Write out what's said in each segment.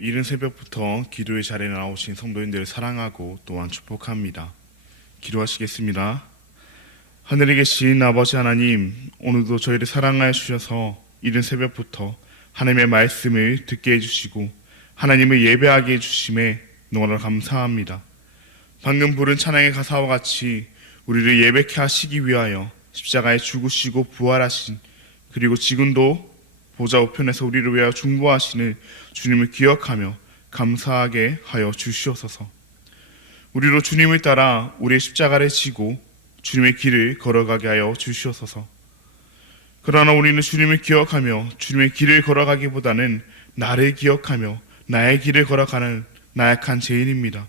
이른 새벽부터 기도의 자리에 나오신 성도님들을 사랑하고 또한 축복합니다. 기도하시겠습니다. 하늘에 계신 아버지 하나님, 오늘도 저희를 사랑하여 주셔서 이른 새벽부터 하나님의 말씀을 듣게 해주시고 하나님을 예배하게 해주심에 너무나 감사합니다. 방금 부른 찬양의 가사와 같이 우리를 예배케 하시기 위하여 십자가에 죽으시고 부활하신, 그리고 지금도 보좌 우편에서 우리를 위하여 중보하시는 주님을 기억하며 감사하게 하여 주시옵소서. 우리로 주님을 따라 우리의 십자가를 지고 주님의 길을 걸어가게 하여 주시옵소서. 그러나 우리는 주님을 기억하며 주님의 길을 걸어가기보다는 나를 기억하며 나의 길을 걸어가는 나약한 죄인입니다.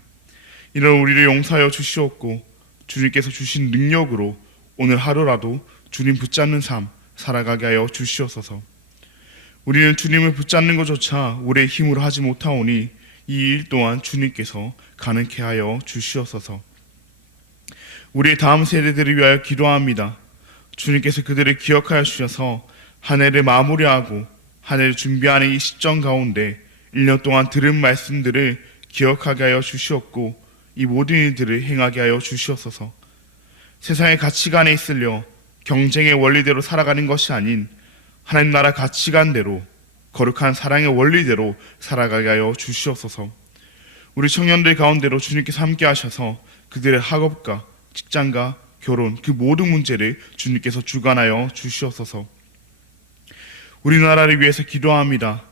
이런 우리를 용서하여 주시옵고 주님께서 주신 능력으로 오늘 하루라도 주님 붙잡는 삶 살아가게 하여 주시옵소서. 우리는 주님을 붙잡는 것조차 우리의 힘으로 하지 못하오니 이 일 또한 주님께서 가능케 하여 주시옵소서. 우리의 다음 세대들을 위하여 기도합니다. 주님께서 그들을 기억하여 주셔서 한 해를 마무리하고 한 해를 준비하는 이 시점 가운데 1년 동안 들은 말씀들을 기억하게 하여 주시옵고 이 모든 일들을 행하게 하여 주시옵소서. 세상의 가치관에 있으려 경쟁의 원리대로 살아가는 것이 아닌 하나님 나라 가치관대로 거룩한 사랑의 원리대로 살아가게 하여 주시옵소서. 우리 청년들 가운데로 주님께서 함께 하셔서 그들의 학업과 직장과 결혼 그 모든 문제를 주님께서 주관하여 주시옵소서. 우리나라를 위해서 기도합니다.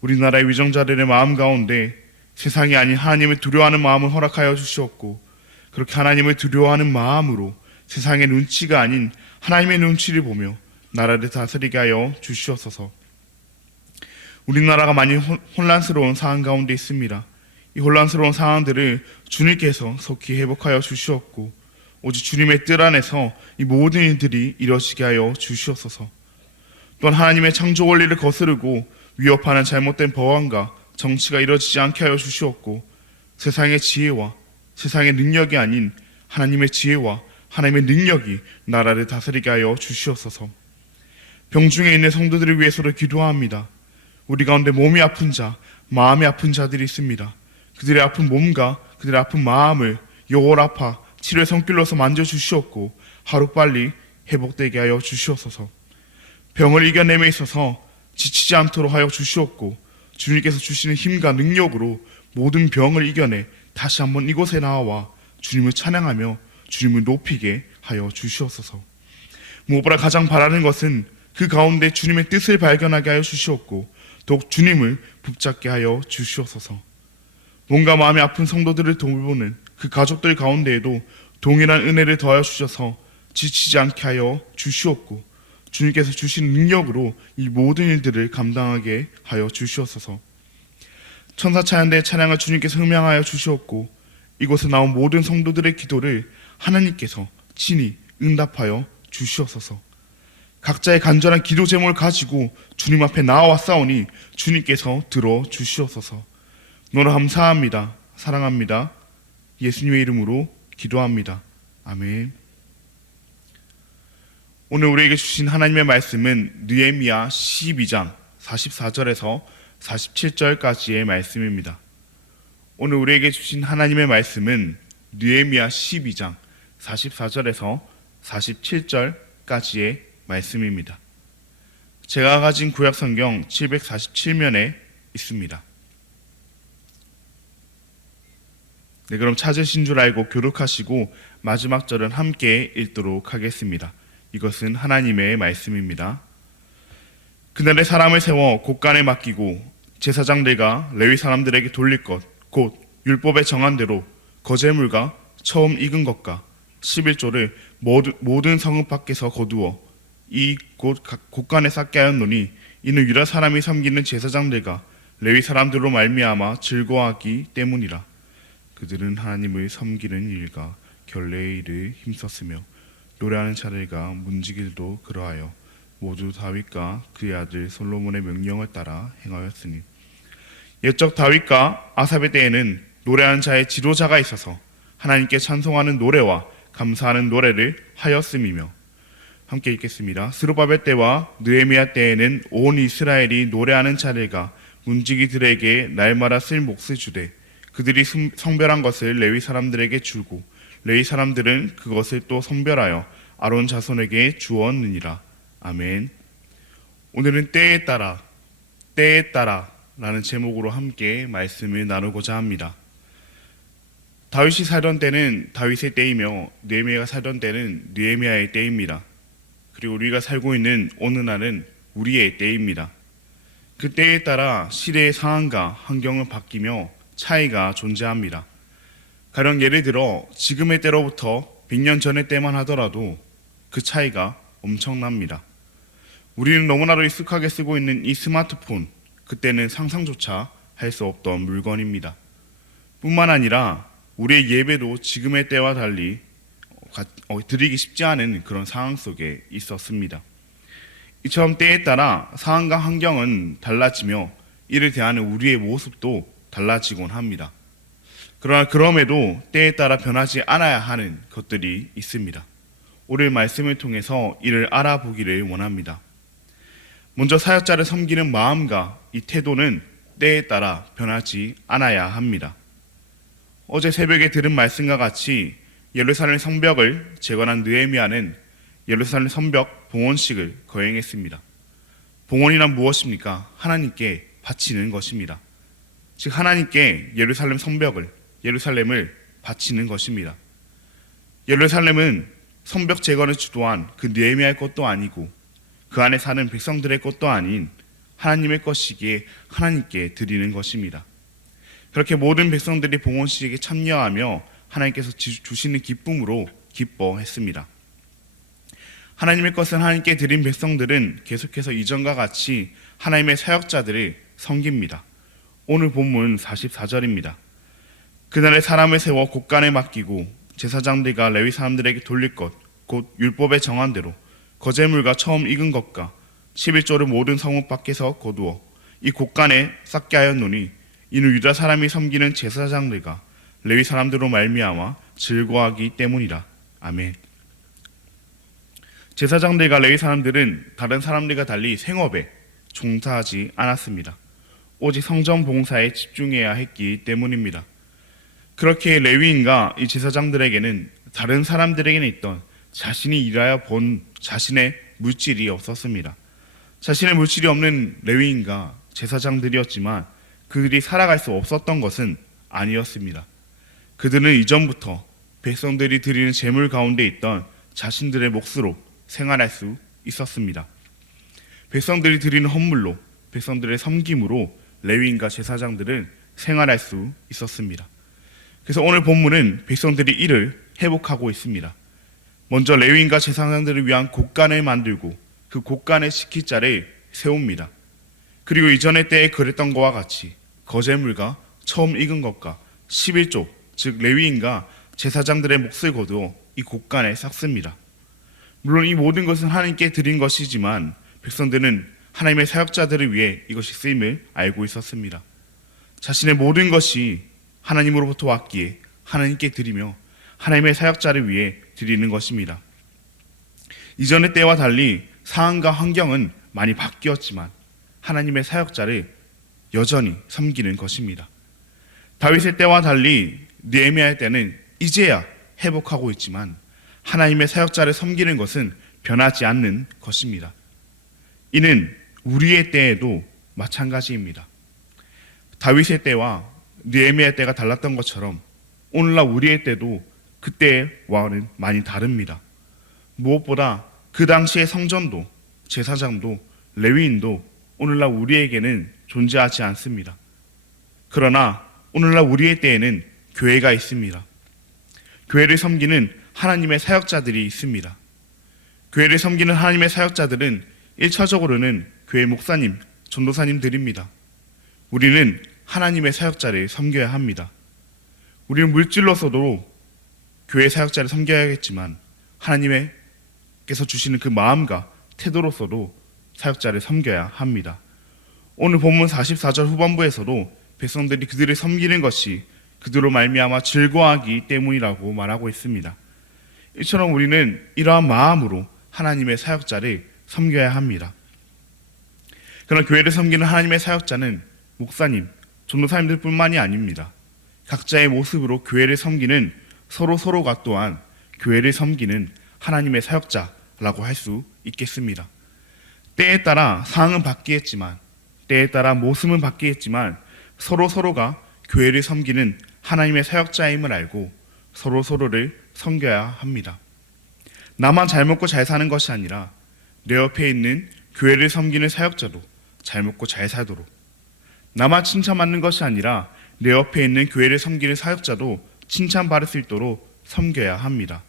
우리나라의 위정자들의 마음 가운데 세상이 아닌 하나님을 두려워하는 마음을 허락하여 주시옵고 그렇게 하나님을 두려워하는 마음으로 세상의 눈치가 아닌 하나님의 눈치를 보며 나라를 다스리게 하여 주시옵소서. 우리나라가 많이 혼란스러운 상황 가운데 있습니다. 이 혼란스러운 상황들을 주님께서 속히 회복하여 주시옵고 오직 주님의 뜻 안에서 이 모든 일들이 이루어지게 하여 주시옵소서. 또한 하나님의 창조 원리를 거스르고 위협하는 잘못된 법안과 정치가 이루어지지 않게 하여 주시옵고 세상의 지혜와 세상의 능력이 아닌 하나님의 지혜와 하나님의 능력이 나라를 다스리게 하여 주시옵소서. 병중에 있는 성도들을 위해서도 기도합니다. 우리 가운데 몸이 아픈 자, 마음이 아픈 자들이 있습니다. 그들의 아픈 몸과 그들의 아픈 마음을 여호와라파 치료의 손길로서 만져주시옵고 하루빨리 회복되게 하여 주시옵소서. 병을 이겨냄에 있어서 지치지 않도록 하여 주시옵고 주님께서 주시는 힘과 능력으로 모든 병을 이겨내 다시 한번 이곳에 나와 주님을 찬양하며 주님을 높이게 하여 주시옵소서. 무엇보다 가장 바라는 것은 그 가운데 주님의 뜻을 발견하게 하여 주시옵고 더욱 주님을 붙잡게 하여 주시옵소서. 몸과 마음이 아픈 성도들을 돌보는 그 가족들 가운데에도 동일한 은혜를 더하여 주셔서 지치지 않게 하여 주시옵고 주님께서 주신 능력으로 이 모든 일들을 감당하게 하여 주시옵소서. 천사 찬양대의 찬양을 주님께서 흥명하여 주시옵고 이곳에 나온 모든 성도들의 기도를 하나님께서 친히 응답하여 주시옵소서. 각자의 간절한 기도 제목을 가지고 주님 앞에 나아왔사오니 주님께서 들어주시옵소서. 너무 감사합니다. 사랑합니다. 예수님의 이름으로 기도합니다. 아멘. 오늘 우리에게 주신 하나님의 말씀은 느헤미야 12장 44절에서 47절까지의 말씀입니다. 오늘 우리에게 주신 하나님의 말씀은 느헤미야 12장 44절에서 47절까지의 말씀입니다. 제가 가진 구약 성경 747면에 있습니다. 네, 그럼 찾으신 줄 알고 교독하시고 마지막 절은 함께 읽도록 하겠습니다. 이것은 하나님의 말씀입니다. 그날에 사람을 세워 곳간에 맡기고 제사장들과 레위 사람들에게 돌릴 것 곧 율법에 정한 대로 거제물과 처음 익은 것과 11조를 모든 성읍 밖에서 거두어 이 곳간에 쌓게 하였노니 이는 유다 사람이 섬기는 제사장들과 레위 사람들로 말미암아 즐거워하기 때문이라. 그들은 하나님을 섬기는 일과 결례의 일을 힘썼으며 노래하는 차례가 문지기들도 그러하여 모두 다윗과 그의 아들 솔로몬의 명령을 따라 행하였으니 옛적 다윗과 아삽의 때에는 노래하는 자의 지도자가 있어서 하나님께 찬송하는 노래와 감사하는 노래를 하였음이며 함께 읽겠습니다. 스룹바벨 때와 느헤미야 때에는 온 이스라엘이 노래하는 차례가 문지기들에게 날마다 쓸 몫을 주되 그들이 성별한 것을 레위 사람들에게 주고 레위 사람들은 그것을 또 성별하여 아론 자손에게 주었느니라. 아멘. 오늘은 때에 따라 라는 제목으로 함께 말씀을 나누고자 합니다. 다윗이 살던 때는 다윗의 때이며 느헤미야가 살던 때는 느헤미야의 때입니다. 그리고 우리가 살고 있는 오늘날은 우리의 때입니다. 그 때에 따라 시대의 상황과 환경은 바뀌며 차이가 존재합니다. 가령 예를 들어 지금의 때로부터 100년 전의 때만 하더라도 그 차이가 엄청납니다. 우리는 너무나도 익숙하게 쓰고 있는 이 스마트폰, 그때는 상상조차 할 수 없던 물건입니다. 뿐만 아니라 우리의 예배도 지금의 때와 달리 드리기 쉽지 않은 그런 상황 속에 있었습니다. 이처럼 때에 따라 상황과 환경은 달라지며 이를 대하는 우리의 모습도 달라지곤 합니다. 그러나 그럼에도 때에 따라 변하지 않아야 하는 것들이 있습니다. 오늘 말씀을 통해서 이를 알아보기를 원합니다. 먼저 사역자를 섬기는 마음과 이 태도는 때에 따라 변하지 않아야 합니다. 어제 새벽에 들은 말씀과 같이 예루살렘 성벽을 재건한 느헤미야는 예루살렘 성벽 봉헌식을 거행했습니다. 봉헌이란 무엇입니까? 하나님께 바치는 것입니다. 즉 하나님께 예루살렘을 바치는 것입니다. 예루살렘은 성벽 재건을 주도한 그 느헤미야의 것도 아니고 그 안에 사는 백성들의 것도 아닌 하나님의 것이기에 하나님께 드리는 것입니다. 그렇게 모든 백성들이 봉헌식에 참여하며 하나님께서 주시는 기쁨으로 기뻐했습니다. 하나님의 것을 하나님께 드린 백성들은 계속해서 이전과 같이 하나님의 사역자들을 섬깁니다. 오늘 본문 44절입니다. 그날에 사람을 세워 곳간에 맡기고 제사장들과 레위 사람들에게 돌릴 것, 곧 율법에 정한 대로 거제물과 처음 익은 것과 11조를 모든 성읍 밖에서 거두어 이 곳간에 쌓게 하였노니 이는 유다 사람이 섬기는 제사장들과 레위 사람들로 말미암아 즐거워하기 때문이라. 아멘. 제사장들과 레위 사람들은 다른 사람들과 달리 생업에 종사하지 않았습니다. 오직 성전 봉사에 집중해야 했기 때문입니다. 그렇게 레위인과 이 제사장들에게는 다른 사람들에게는 있던 자신이 일하여 본 자신의 물질이 없었습니다. 자신의 물질이 없는 레위인과 제사장들이었지만 그들이 살아갈 수 없었던 것은 아니었습니다. 그들은 이전부터 백성들이 드리는 제물 가운데 있던 자신들의 몫으로 생활할 수 있었습니다. 백성들이 드리는 헌물로, 백성들의 섬김으로 레위인과 제사장들은 생활할 수 있었습니다. 그래서 오늘 본문은 백성들이 이를 회복하고 있습니다. 먼저 레위인과 제사장들을 위한 곳간을 만들고 그 곳간에 지킬 자를 세웁니다. 그리고 이전의 때에 그랬던 것과 같이 거제물과 처음 익은 것과 11조, 즉 레위인과 제사장들의 몫을 거두어 이 곳간에 싹습니다. 물론 이 모든 것은 하나님께 드린 것이지만 백성들은 하나님의 사역자들을 위해 이것이 쓰임을 알고 있었습니다. 자신의 모든 것이 하나님으로부터 왔기에 하나님께 드리며 하나님의 사역자를 위해 드리는 것입니다. 이전의 때와 달리 상황과 환경은 많이 바뀌었지만 하나님의 사역자를 여전히 섬기는 것입니다. 다윗의 때와 달리 느헤미야의 때는 이제야 회복하고 있지만 하나님의 사역자를 섬기는 것은 변하지 않는 것입니다. 이는 우리의 때에도 마찬가지입니다. 다윗의 때와 느헤미야의 때가 달랐던 것처럼 오늘날 우리의 때도 그때와는 많이 다릅니다. 무엇보다 그 당시의 성전도 제사장도 레위인도 오늘날 우리에게는 존재하지 않습니다. 그러나 오늘날 우리의 때에는 교회가 있습니다. 교회를 섬기는 하나님의 사역자들이 있습니다. 교회를 섬기는 하나님의 사역자들은 1차적으로는 교회 목사님, 전도사님들입니다. 우리는 하나님의 사역자를 섬겨야 합니다. 우리는 물질로서도 교회 사역자를 섬겨야겠지만 하나님께서 주시는 그 마음과 태도로서도 사역자를 섬겨야 합니다. 오늘 본문 44절 후반부에서도 백성들이 그들을 섬기는 것이 그들로 말미암아 즐거워하기 때문이라고 말하고 있습니다. 이처럼 우리는 이러한 마음으로 하나님의 사역자를 섬겨야 합니다. 그러나 교회를 섬기는 하나님의 사역자는 목사님, 전도사님들뿐만이 아닙니다. 각자의 모습으로 교회를 섬기는 서로가 또한 교회를 섬기는 하나님의 사역자라고 할 수 있겠습니다. 때에 따라 상황은 바뀌겠지만, 때에 따라 모습은 바뀌겠지만 서로가 교회를 섬기는 하나님의 사역자임을 알고 서로를 섬겨야 합니다. 나만 잘 먹고 잘 사는 것이 아니라 내 옆에 있는 교회를 섬기는 사역자도 잘 먹고 잘 살도록, 나만 칭찬받는 것이 아니라 내 옆에 있는 교회를 섬기는 사역자도 칭찬받을 수 있도록 섬겨야 합니다.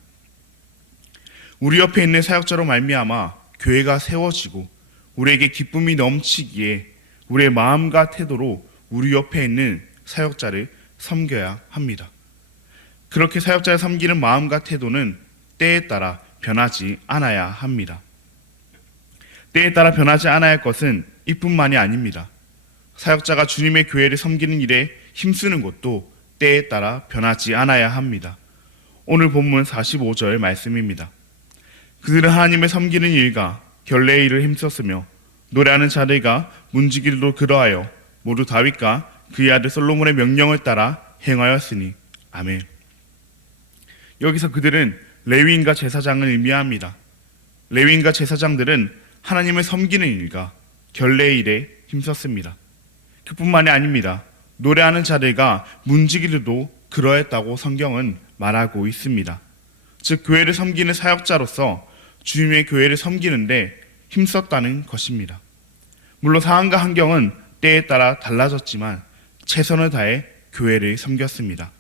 우리 옆에 있는 사역자로 말미암아 교회가 세워지고 우리에게 기쁨이 넘치기에 우리의 마음과 태도로 우리 옆에 있는 사역자를 섬겨야 합니다. 그렇게 사역자를 섬기는 마음과 태도는 때에 따라 변하지 않아야 합니다. 때에 따라 변하지 않아야 할 것은 이뿐만이 아닙니다. 사역자가 주님의 교회를 섬기는 일에 힘쓰는 것도 때에 따라 변하지 않아야 합니다. 오늘 본문 45절 말씀입니다. 그들은 하나님을 섬기는 일과 결례의 일을 힘썼으며 노래하는 자들과 문지기들도 그러하여 모두 다윗과 그의 아들 솔로몬의 명령을 따라 행하였으니. 아멘. 여기서 그들은 레위인과 제사장을 의미합니다. 레위인과 제사장들은 하나님을 섬기는 일과 결례의 일에 힘썼습니다. 그뿐만이 아닙니다. 노래하는 자들과 문지기들도 그러했다고 성경은 말하고 있습니다. 즉 교회를 섬기는 사역자로서 주님의 교회를 섬기는데 힘썼다는 것입니다. 물론 상황과 환경은 때에 따라 달라졌지만 최선을 다해 교회를 섬겼습니다.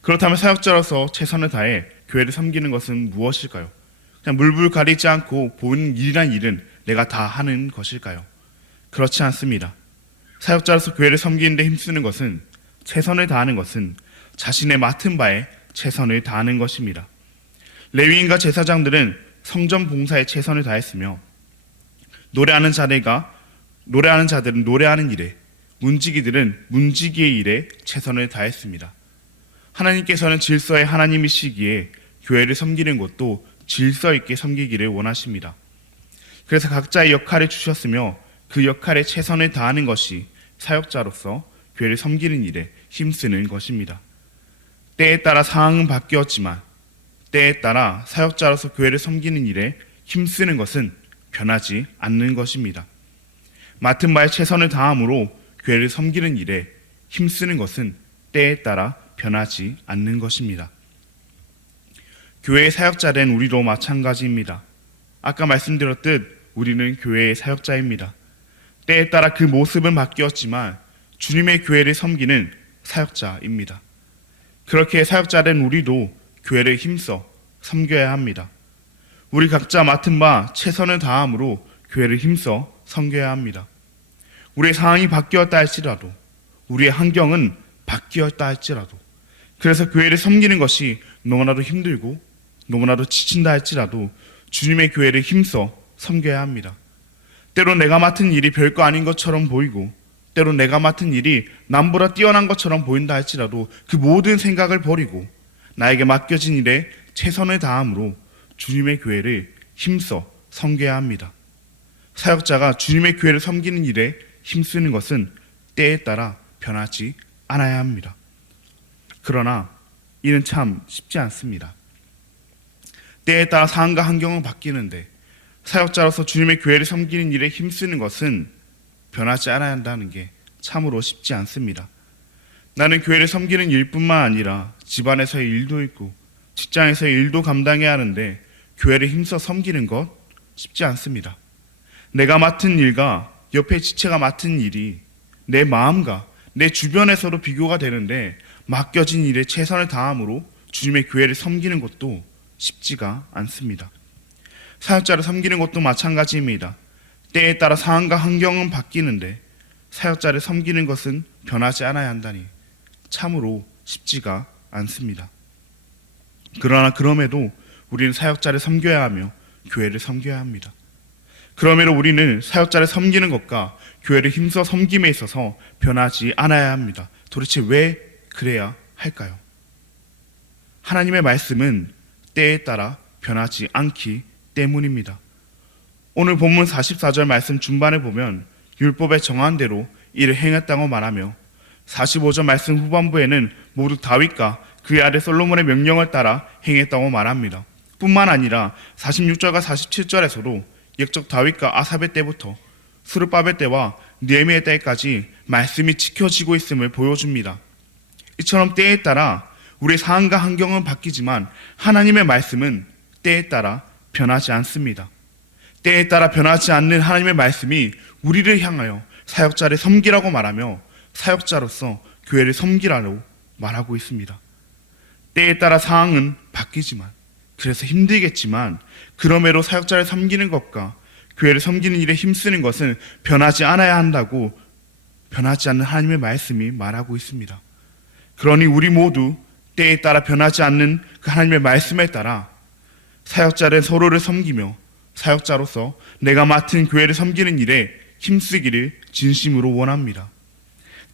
그렇다면 사역자로서 최선을 다해 교회를 섬기는 것은 무엇일까요? 그냥 물불 가리지 않고 보이는 일이란 일은 내가 다 하는 것일까요? 그렇지 않습니다. 사역자로서 교회를 섬기는 데 힘쓰는 것은, 최선을 다하는 것은 자신의 맡은 바에 최선을 다하는 것입니다. 레위인과 제사장들은 성전 봉사에 최선을 다했으며 노래하는 자들은 노래하는 일에, 문지기들은 문지기의 일에 최선을 다했습니다. 하나님께서는 질서의 하나님이시기에 교회를 섬기는 것도 질서 있게 섬기기를 원하십니다. 그래서 각자의 역할을 주셨으며 그 역할에 최선을 다하는 것이 사역자로서 교회를 섬기는 일에 힘쓰는 것입니다. 때에 따라 상황은 바뀌었지만 때에 따라 사역자로서 교회를 섬기는 일에 힘쓰는 것은 변하지 않는 것입니다. 맡은 바에 최선을 다함으로 교회를 섬기는 일에 힘쓰는 것은 때에 따라 변하지 않는 것입니다. 교회의 사역자된 우리도 마찬가지입니다. 아까 말씀드렸듯 우리는 교회의 사역자입니다. 때에 따라 그 모습은 바뀌었지만 주님의 교회를 섬기는 사역자입니다. 그렇게 사역자된 우리도 교회를 힘써 섬겨야 합니다. 우리 각자 맡은 바 최선을 다함으로 교회를 힘써 섬겨야 합니다. 우리의 상황이 바뀌었다 할지라도, 우리의 환경은 바뀌었다 할지라도, 그래서 교회를 섬기는 것이 너무나도 힘들고 너무나도 지친다 할지라도 주님의 교회를 힘써 섬겨야 합니다. 때로 내가 맡은 일이 별거 아닌 것처럼 보이고 때로 내가 맡은 일이 남보다 뛰어난 것처럼 보인다 할지라도 그 모든 생각을 버리고 나에게 맡겨진 일에 최선을 다함으로 주님의 교회를 힘써 섬겨야 합니다. 사역자가 주님의 교회를 섬기는 일에 힘쓰는 것은 때에 따라 변하지 않아야 합니다. 그러나 이는 참 쉽지 않습니다. 때에 따라 상황과 환경은 바뀌는데 사역자로서 주님의 교회를 섬기는 일에 힘쓰는 것은 변하지 않아야 한다는 게 참으로 쉽지 않습니다. 나는 교회를 섬기는 일뿐만 아니라 집안에서의 일도 있고 직장에서의 일도 감당해야 하는데 교회를 힘써 섬기는 것 쉽지 않습니다. 내가 맡은 일과 옆에 지체가 맡은 일이 내 마음과 내 주변에서도 비교가 되는데 맡겨진 일에 최선을 다함으로 주님의 교회를 섬기는 것도 쉽지가 않습니다. 사역자를 섬기는 것도 마찬가지입니다. 때에 따라 상황과 환경은 바뀌는데 사역자를 섬기는 것은 변하지 않아야 한다니 참으로 쉽지가 않습니다. 그러나 그럼에도 우리는 사역자를 섬겨야 하며 교회를 섬겨야 합니다. 그럼에도 우리는 사역자를 섬기는 것과 교회를 힘써 섬김에 있어서 변하지 않아야 합니다. 도대체 왜 그래야 할까요? 하나님의 말씀은 때에 따라 변하지 않기 때문입니다. 오늘 본문 44절 말씀 중반에 보면 율법에 정한 대로 이를 행했다고 말하며 45절 말씀 후반부에는 모두 다윗과 그의 아들 솔로몬의 명령을 따라 행했다고 말합니다. 뿐만 아니라 46절과 47절에서도 역적 다윗과 아삽의 때부터 스룹바벨 때와 느헤미야 때까지 말씀이 지켜지고 있음을 보여줍니다. 이처럼 때에 따라 우리의 상황과 환경은 바뀌지만 하나님의 말씀은 때에 따라 변하지 않습니다. 때에 따라 변하지 않는 하나님의 말씀이 우리를 향하여 사역자를 섬기라고 말하며 사역자로서 교회를 섬기라고 말하고 있습니다. 때에 따라 상황은 바뀌지만, 그래서 힘들겠지만 그럼에도 사역자를 섬기는 것과 교회를 섬기는 일에 힘쓰는 것은 변하지 않아야 한다고 변하지 않는 하나님의 말씀이 말하고 있습니다. 그러니 우리 모두 때에 따라 변하지 않는 그 하나님의 말씀에 따라 사역자를 서로를 섬기며 사역자로서 내가 맡은 교회를 섬기는 일에 힘쓰기를 진심으로 원합니다.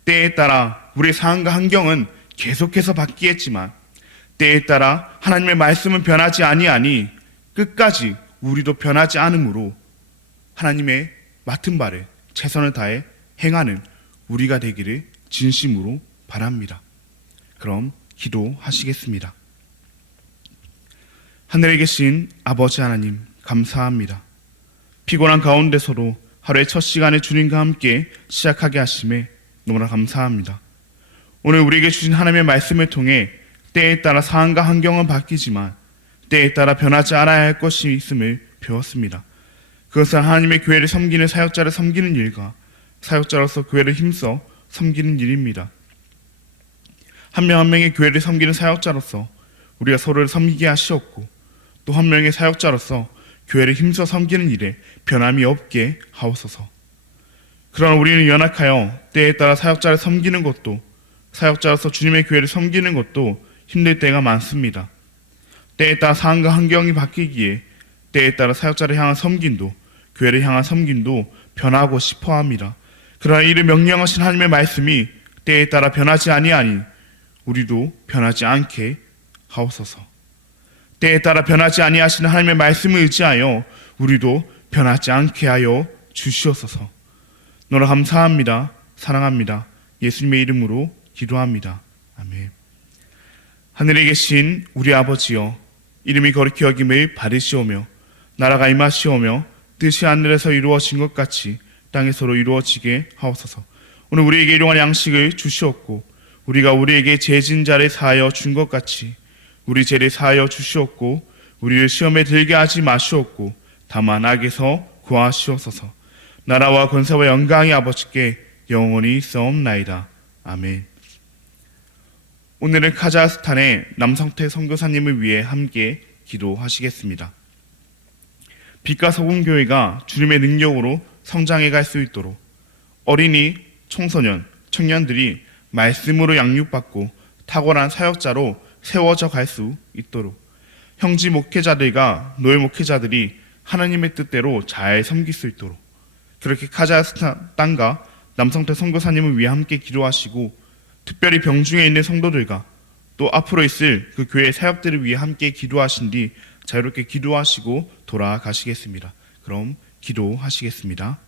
때에 따라 우리의 상황과 환경은 계속해서 바뀌겠지만 때에 따라 하나님의 말씀은 변하지 아니하니 끝까지 우리도 변하지 않으므로 하나님의 맡은 바를 최선을 다해 행하는 우리가 되기를 진심으로 바랍니다. 그럼 기도하시겠습니다. 하늘에 계신 아버지 하나님, 감사합니다. 피곤한 가운데서도 하루의 첫 시간에 주님과 함께 시작하게 하심에 너무나 감사합니다. 오늘 우리에게 주신 하나님의 말씀을 통해 때에 따라 상황과 환경은 바뀌지만 때에 따라 변하지 않아야 할 것이 있음을 배웠습니다. 그것은 하나님의 교회를 섬기는 사역자를 섬기는 일과 사역자로서 교회를 힘써 섬기는 일입니다. 한 명 한 명의 교회를 섬기는 사역자로서 우리가 서로를 섬기게 하시었고 또 한 명의 사역자로서 교회를 힘써 섬기는 일에 변함이 없게 하옵소서. 그러나 우리는 연약하여 때에 따라 사역자를 섬기는 것도 사역자로서 주님의 교회를 섬기는 것도 힘들 때가 많습니다. 때에 따라 상황과 환경이 바뀌기에 때에 따라 사역자를 향한 섬김도 교회를 향한 섬김도 변하고 싶어 합니다. 그러나 이를 명령하신 하나님의 말씀이 때에 따라 변하지 아니하니 우리도 변하지 않게 하옵소서. 때에 따라 변하지 아니하시는 하나님의 말씀을 의지하여 우리도 변하지 않게 하여 주시옵소서. 너를 감사합니다. 사랑합니다. 예수님의 이름으로 기도합니다. 아멘. 하늘에 계신 우리 아버지여, 이름이 거룩히 여김을 받으시오며 나라가 임하시오며 뜻이 하늘에서 이루어진 것 같이 땅에서도 이루어지게 하옵소서. 오늘 우리에게 일용할 양식을 주시옵고 우리가 우리에게 죄진 자를 사하여 준 것 같이 우리 죄를 사하여 주시옵고 우리를 시험에 들게 하지 마시옵고 다만 악에서 구하시옵소서. 나라와 권세와 영광이 아버지께 영원히 있사옵나이다. 아멘. 오늘은 카자흐스탄의 남성태 선교사님을 위해 함께 기도하시겠습니다. 빛과 소금 교회가 주님의 능력으로 성장해 갈 수 있도록 어린이, 청소년, 청년들이 말씀으로 양육받고 탁월한 사역자로 세워져 갈 수 있도록 형제 목회자들과 노예 목회자들이 하나님의 뜻대로 잘 섬길 수 있도록 그렇게 카자흐스탄 땅과 남성태 선교사님을 위해 함께 기도하시고 특별히 병중에 있는 성도들과 또 앞으로 있을 그 교회 사역들을 위해 함께 기도하신 뒤 자유롭게 기도하시고 돌아가시겠습니다. 그럼 기도하시겠습니다.